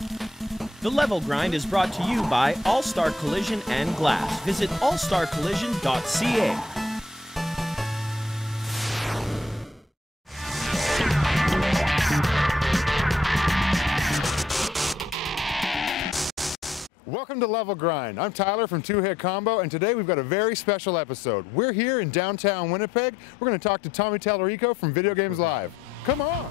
The Level Grind is brought to you by All-Star Collision and Glass. Visit allstarcollision.ca. Welcome to Level Grind. I'm Tyler from Two Hit Combo, and today we've got a very special episode. We're here in downtown Winnipeg. We're going to talk to Tommy Tallarico from Video Games Live. Come on!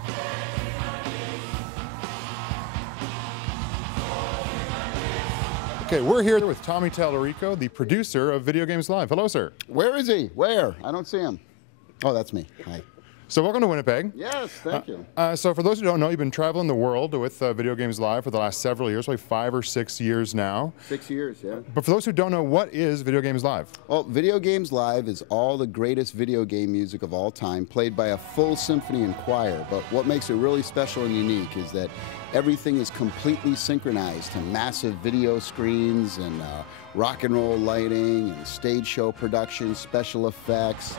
Okay, we're here with Tommy Tallarico, the producer of Video Games Live. Hello, sir. Where is he? Where? I don't see him. Oh, that's me. Hi. So welcome to Winnipeg. Yes, thank you. So for those who don't know, you've been traveling the world with Video Games Live for the last several years, like 5 or 6 years now. 6 years, yeah. But for those who don't know, what is Video Games Live? Well, Video Games Live is all the greatest video game music of all time, played by a full symphony and choir. But what makes it really special and unique is that everything is completely synchronized to massive video screens and rock and roll lighting and stage show production, special effects,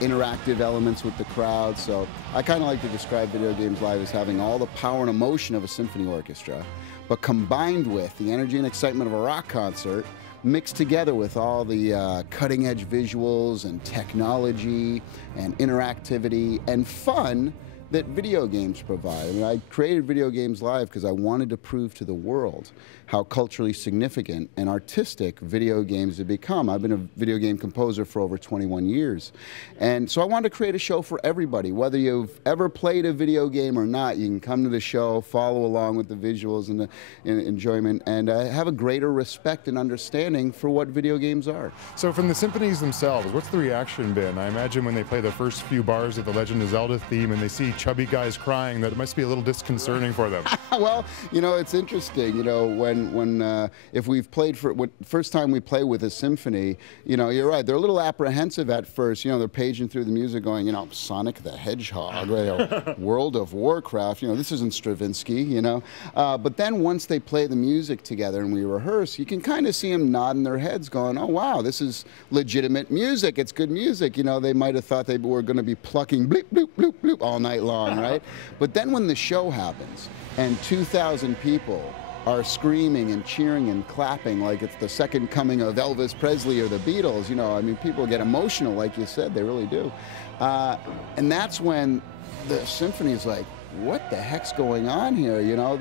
interactive elements with the crowd. So I kind of like to describe Video Games Live as having all the power and emotion of a symphony orchestra, but combined with the energy and excitement of a rock concert, mixed together with all the cutting-edge visuals and technology and interactivity and fun that video games provide. I mean, I created Video Games Live because I wanted to prove to the world how culturally significant and artistic video games have become. I've been a video game composer for over 21 years. And so I wanted to create a show for everybody. Whether you've ever played a video game or not, you can come to the show, follow along with the visuals and the enjoyment, and have a greater respect and understanding for what video games are. So from the symphonies themselves, what's the reaction been? I imagine when they play the first few bars of the Legend of Zelda theme and they see chubby guys crying, that it must be a little disconcerting for them. Well, you know, it's interesting, you know, if we've played first time we play with a symphony, you know, you're right, they're a little apprehensive at first, you know, they're paging through the music going, you know, Sonic the Hedgehog, or World of Warcraft, you know, this isn't Stravinsky, you know. But then once they play the music together and we rehearse, you can kind of see them nodding their heads going, oh wow, this is legitimate music, it's good music. You know, they might have thought they were going to be plucking bloop, bloop, bloop, bloop all night long, right? But then when the show happens and 2,000 people are screaming and cheering and clapping like it's the second coming of Elvis Presley or the Beatles, you know, I mean, people get emotional, like you said, they really do. And that's when the symphony's like, what the heck's going on here, you know?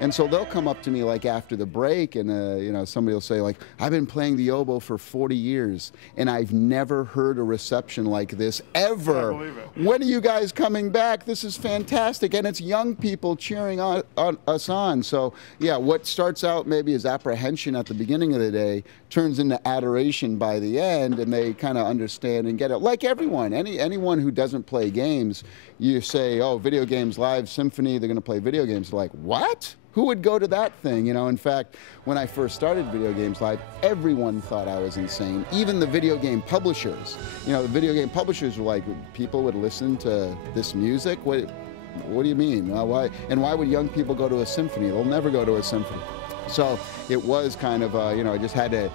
And so they'll come up to me like after the break and, you know, somebody will say like, I've been playing the oboe for 40 years and I've never heard a reception like this ever. I believe it. When are you guys coming back? This is fantastic. And it's young people cheering us on. So yeah, what starts out maybe as apprehension at the beginning of the day turns into adoration by the end, and they kind of understand and get it. Like everyone, anyone who doesn't play games, you say, oh, Video Games Live Symphony, they're going to play video games. Like, what? Who would go to that thing? You know, in fact, when I first started Video Games Live, everyone thought I was insane. Even the video game publishers. You know, the video game publishers were like, people would listen to this music? What do you mean? Why would young people go to a symphony? They'll never go to a symphony. So it was kind of, you know, I just had to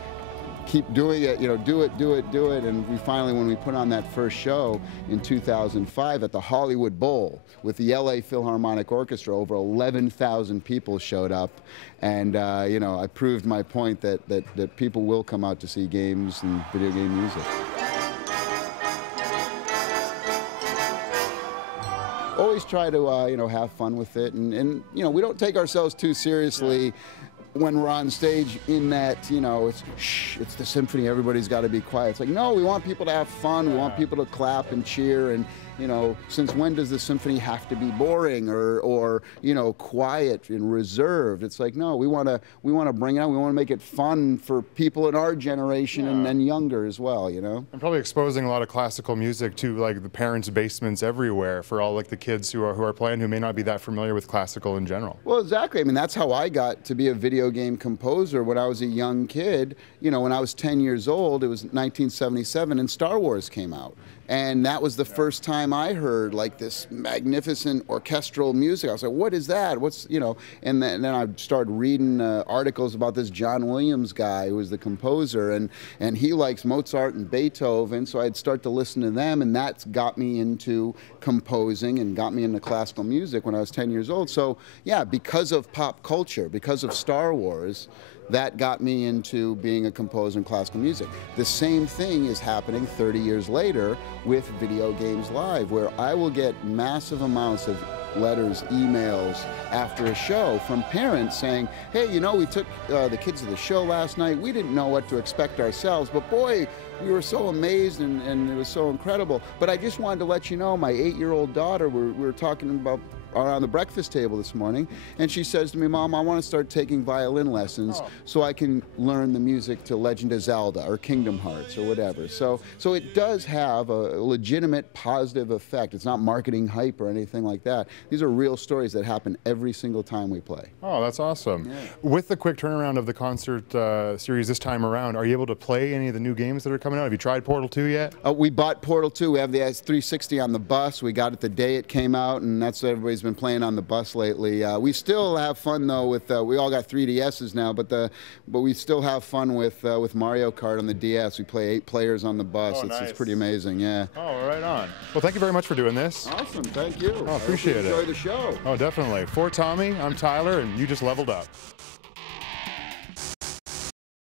keep doing it, you know, do it. And we finally, when we put on that first show in 2005 at the Hollywood Bowl with the LA Philharmonic Orchestra, over 11,000 people showed up. And, you know, I proved my point that people will come out to see games and video game music. Always try to, you know, have fun with it. And, you know, we don't take ourselves too seriously when we're on stage in that, you know, it's the symphony, everybody's got to be quiet. It's like, no, we want people to have fun. We want people to clap and cheer. And, you know, since when does the symphony have to be boring or you know, quiet and reserved? It's like, no, we want to bring it out. We want to make it fun for people in our generation and younger as well, you know? And probably exposing a lot of classical music to like the parents' basements everywhere for all like the kids who are playing who may not be that familiar with classical in general. Well, exactly. I mean, that's how I got to be a video game composer when I was a young kid. You know, when I was 10 years old, it was 1977 and Star Wars came out. And that was the first time I heard like this magnificent orchestral music. I was like, what is that? What's, you know, and then I started reading articles about this John Williams guy who was the composer, and he likes Mozart and Beethoven, so I'd start to listen to them, and that's got me into composing and got me into classical music when I was 10 years old. So yeah, because of pop culture, because of Star Wars, that got me into being a composer in classical music. The same thing is happening 30 years later with Video Games Live, where I will get massive amounts of letters, emails after a show from parents saying, hey, you know, we took the kids to the show last night. We didn't know what to expect ourselves, but boy, we were so amazed and it was so incredible. But I just wanted to let you know, my 8-year-old daughter, we were talking about around the breakfast table this morning, and she says to me, Mom, I want to start taking violin lessons so I can learn the music to Legend of Zelda or Kingdom Hearts or whatever. So it does have a legitimate positive effect. It's not marketing hype or anything like that. These are real stories that happen every single time we play. Oh, that's awesome. Yeah. With the quick turnaround of the concert series this time around, are you able to play any of the new games that are coming out? Have you tried Portal 2 yet? We bought Portal 2. We have the S360 on the bus. We got it the day it came out, and that's what everybody's been playing on the bus lately. We still have fun though with we all got 3DSs now, but we still have fun with Mario Kart on the DS. We play 8 players on the bus. Oh, nice. It's pretty amazing. Yeah. Oh, right on. Well, thank you very much for doing this. Awesome. Thank you. Oh, appreciate it. Enjoy the show. Oh, definitely. For Tommy, I'm Tyler, and you just leveled up.